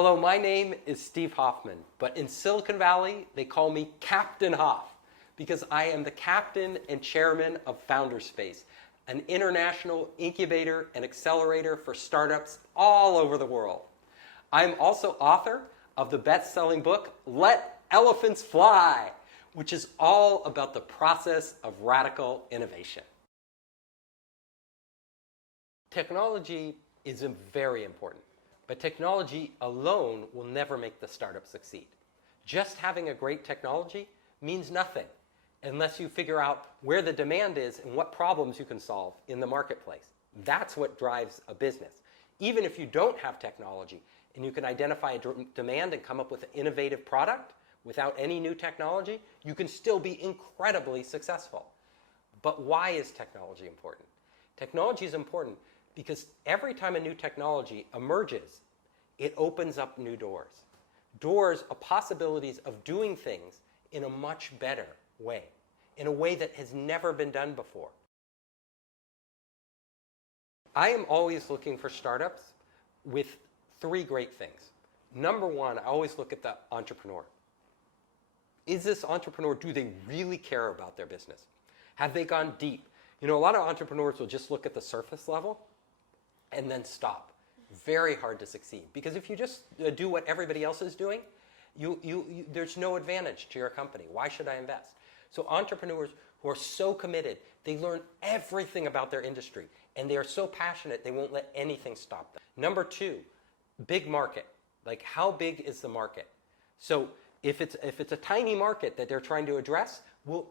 Hello, my name is Steve Hoffman, but in Silicon Valley, they call me Captain Hoff because I am the captain and chairman of Founderspace, an international incubator and accelerator for startups all over the world. I'm also author of the best-selling book, Let Elephants Fly, which is all about the process of radical innovation. Technology is very important, but technology alone will never make the startup succeed. Just having a great technology means nothing unless you figure out where the demand is and what problems you can solve in the marketplace. That's what drives a business. Even if you don't have technology and you can identify a demand and come up with an innovative product without any new technology, you can still be incredibly successful. But why is technology important? Technology is important because every time a new technology emerges, it opens up new doors. Doors of possibilities of doing things in a much better way, in a way that has never been done before. I am always looking for startups with three great things. Number one, I always look at the entrepreneur. Is this entrepreneur, do they really care about their business? Have they gone deep? You know, a lot of entrepreneurs will just look at the surface level and then stop. Very hard to succeed. Because if you just do what everybody else is doing, there's no advantage to your company. Why should I invest? So entrepreneurs who are so committed, they learn everything about their industry. And they are so passionate, they won't let anything stop them. Number two, big market. Like, how big is the market? So if it's a tiny market that they're trying to address,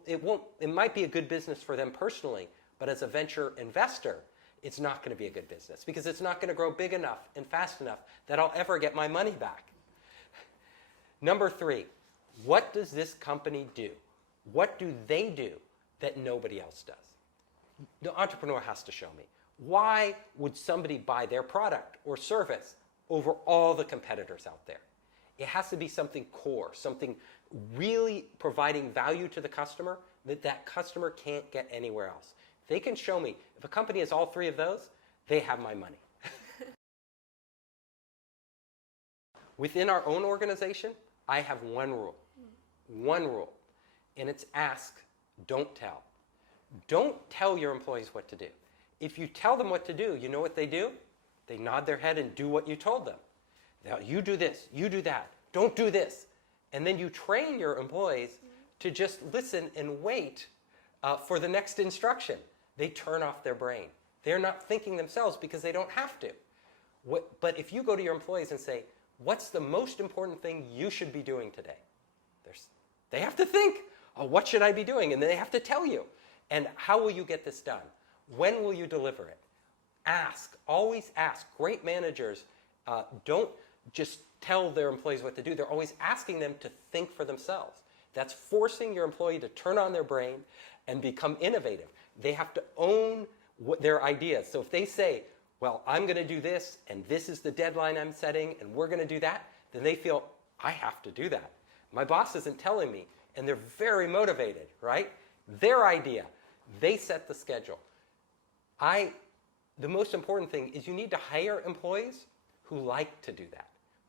it might be a good business for them personally, but as a venture investor, it's not going to be a good business because it's not going to grow big enough and fast enough that I'll ever get my money back. Number three, what does this company do? What do they do that nobody else does? The entrepreneur has to show me. Why would somebody buy their product or service over all the competitors out there? It has to be something core, something really providing value to the customer that customer can't get anywhere else. They can show me, if a company has all three of those, they have my money. Within our own organization, I have one rule, and it's ask, don't tell. Don't tell your employees what to do. If you tell them what to do, you know what they do? They nod their head and do what you told them. Now, you do this, you do that, don't do this. And then you train your employees to just listen and wait for the next instruction. They turn off their brain. They're not thinking themselves because they don't have to. But if you go to your employees and say, what's the most important thing you should be doing today? They have to think, oh, what should I be doing? And then they have to tell you. And how will you get this done? When will you deliver it? Ask. Always ask. Great managers don't just tell their employees what to do. They're always asking them to think for themselves. That's forcing your employee to turn on their brain and become innovative. They have to own their ideas. So if they say, well, I'm going to do this, and this is the deadline I'm setting, and we're going to do that, then they feel, I have to do that. My boss isn't telling me, and they're very motivated, right? Their idea. They set the schedule. The most important thing is you need to hire employees who like to do that.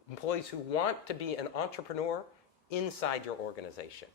Employees who want to be an entrepreneur inside your organization.